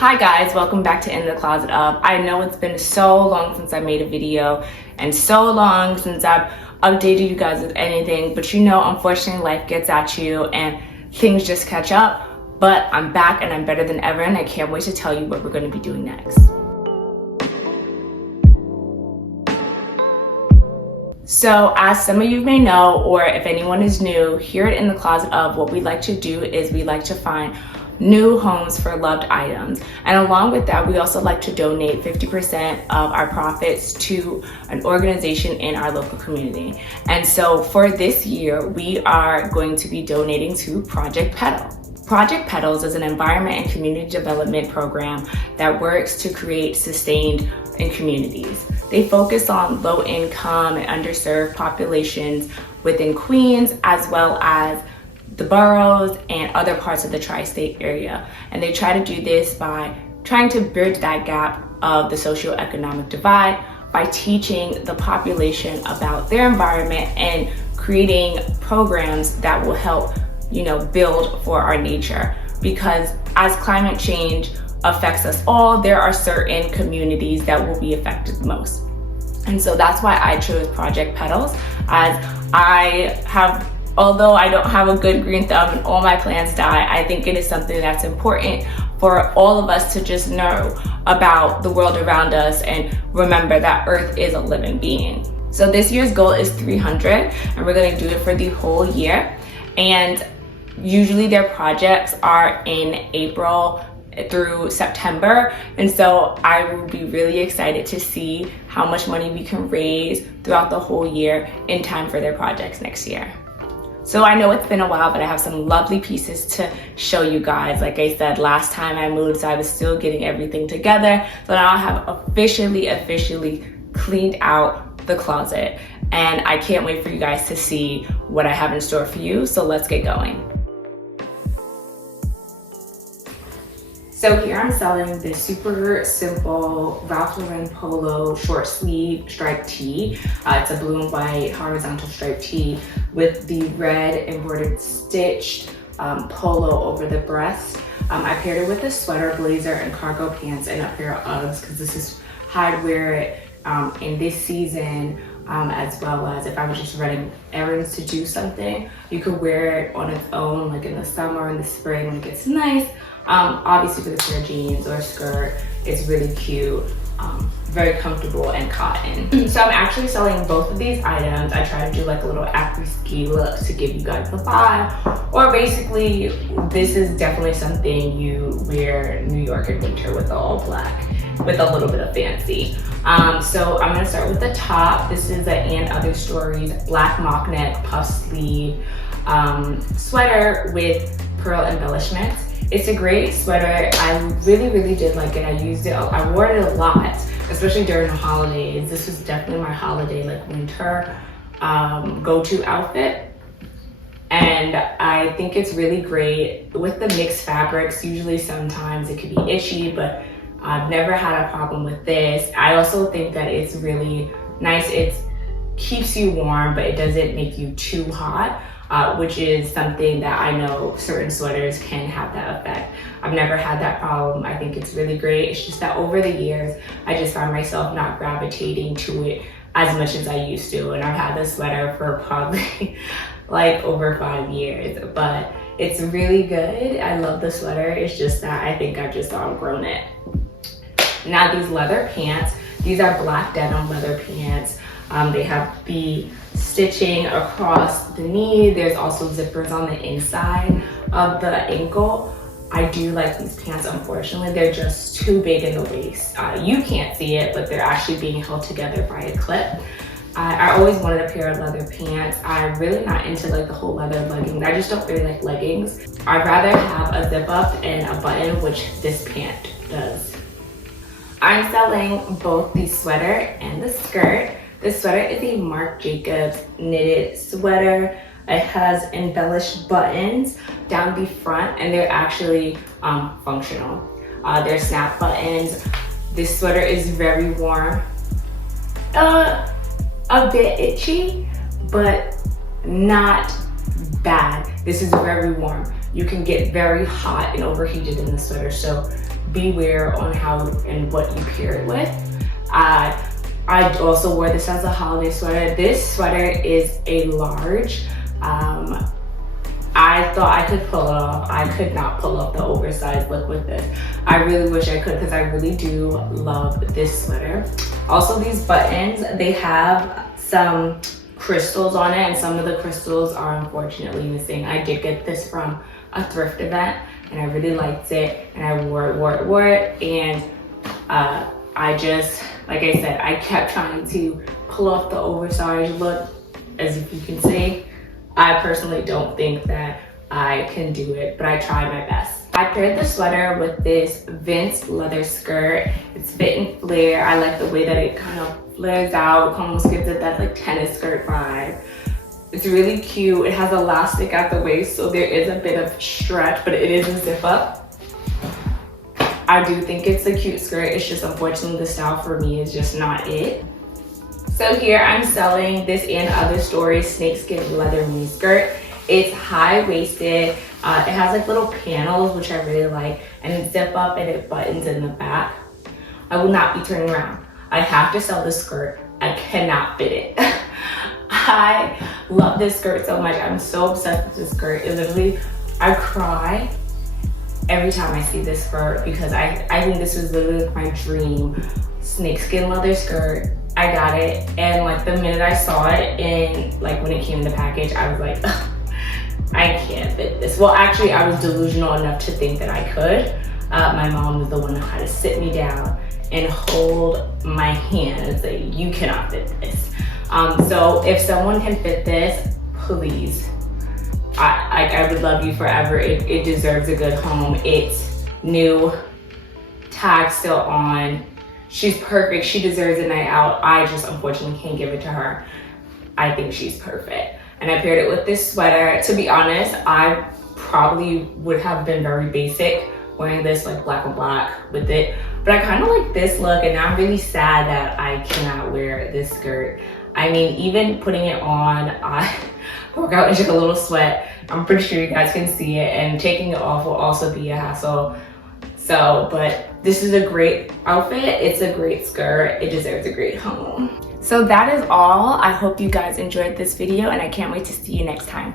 Hi guys, welcome back to In the Closet Of. I know it's been so long since I made a video and so long since I've updated you guys with anything, but you know, unfortunately life gets at you and things just catch up. But I'm back and I'm better than ever, and I can't wait to tell you what we're going to be doing next. So as some of you may know, or if anyone is new, here at In the Closet Of, what we like to do is we like to find new homes for loved items. And along with that, we also like to donate 50% of our profits to an organization in our local community. And so for this year, we are going to be donating to Project Petal. Project Petals is an environment and community development program that works to create sustained in communities. They focus on low income and underserved populations within Queens, as well as the boroughs and other parts of the tri-state area. And they try to do this by trying to bridge that gap of the socioeconomic divide by teaching the population about their environment and creating programs that will help, build for our nature. Because as climate change affects us all, there are certain communities that will be affected most. And so that's why I chose Project Petals, as although I don't have a good green thumb and all my plants die, I think it is something that's important for all of us to just know about the world around us and remember that Earth is a living being. So this year's goal is 300, and we're going to do it for the whole year. And usually their projects are in April through September, and so I will be really excited to see how much money we can raise throughout the whole year in time for their projects next year. So I know it's been a while, but I have some lovely pieces to show you guys. Like I said, last time I moved, so I was still getting everything together. So now I have officially cleaned out the closet, and I can't wait for you guys to see what I have in store for you. So let's get going. So here I'm selling this super simple Ralph Lauren polo short sleeve striped tee. It's a blue and white horizontal striped tee with the red embroidered stitched polo over the breast. I paired it with a sweater, blazer, and cargo pants and a pair of Uggs, because this is how I'd wear it in this season, as well as if I was just running errands to do something. You could wear it on its own, like in the summer, in the spring, when it gets nice. Obviously with a pair of jeans or a skirt, it's really cute, very comfortable and cotton. So I'm actually selling both of these items. I try to do like a little après-ski look to give you guys the vibe, or basically this is definitely something you wear in New York in winter with all black with a little bit of fancy. So I'm gonna start with the top. This is an And Other Stories black mock neck puff sleeve sweater with pearl embellishments. It's a great sweater. I really did like it. I used it, I wore it a lot, especially during the holidays. This was definitely my holiday, like winter go-to outfit. And I think it's really great with the mixed fabrics. Usually sometimes it could be itchy, but I've never had a problem with this. I also think that it's really nice. It keeps you warm, but it doesn't make you too hot. Which is something that I know certain sweaters can have that effect. I've never had that problem. I think it's really great. It's just that over the years, I just found myself not gravitating to it as much as I used to. And I've had this sweater for probably like over 5 years, but it's really good. I love the sweater. It's just that I think I've just outgrown it. Now these leather pants, these are black denim leather pants. They have the stitching across the knee. There's also zippers on the inside of the ankle. I do like these pants. Unfortunately, they're just too big in the waist. You can't see it, but they're actually being held together by a clip. I always wanted a pair of leather pants. I'm really not into like the whole leather leggings. I just don't really like leggings. I'd rather have a zip up and a button, which this pant does. I'm selling both the sweater and the skirt. The sweater is a Marc Jacobs knitted sweater. It has embellished buttons down the front, and they're actually functional. They're snap buttons. This sweater is very warm. A bit itchy, but not bad. This is very warm. You can get very hot and overheated in the sweater, so beware on how and what you pair it with. I also wore this as a holiday sweater. This sweater is a large. I thought I could pull it off. I could not pull off the oversized look with this. I really wish I could because I really do love this sweater. Also, these buttons, they have some crystals on it, and some of the crystals are unfortunately missing. I did get this from a thrift event and I really liked it, and I wore it, and I just, like I said, I kept trying to pull off the oversized look. As if you can see, I personally don't think that I can do it, but I tried my best. I paired the sweater with this Vince leather skirt. It's fit and flare. I like the way that it kind of flares out. It almost gives it that like tennis skirt vibe. It's really cute. It has elastic at the waist, so there is a bit of stretch, but it is a zip up. I do think it's a cute skirt. It's just unfortunately the style for me is just not it. So here I'm selling this and other stories snakeskin leather mini skirt. It's high-waisted. It has like little panels, which I really like, and it zip up and it buttons in the back. I will not be turning around. I have to sell this skirt. I cannot fit it. I love this skirt so much. I'm so obsessed with this skirt. It literally, I cry every time I see this skirt because I think this was literally my dream snakeskin leather skirt. I got it, and like the minute I saw it and like when it came in the package, I was like, I can't fit this. Well, actually, I was delusional enough to think that I could. My mom was the one that had to sit me down and hold my hand and say, you cannot fit this. So if someone can fit this, please. I would love you forever. It deserves a good home. It's new, tag still on. She's perfect. She deserves a night out. I just unfortunately can't give it to her. I think she's perfect. And I paired it with this sweater. To be honest, I probably would have been very basic wearing this like black and black with it. But I kind of like this look, and I'm really sad that I cannot wear this skirt. I mean, even putting it on, I broke out into a little sweat. I'm pretty sure you guys can see it, and taking it off will also be a hassle. So, but this is a great outfit. It's a great skirt. It deserves a great home. So that is all. I hope you guys enjoyed this video, and I can't wait to see you next time.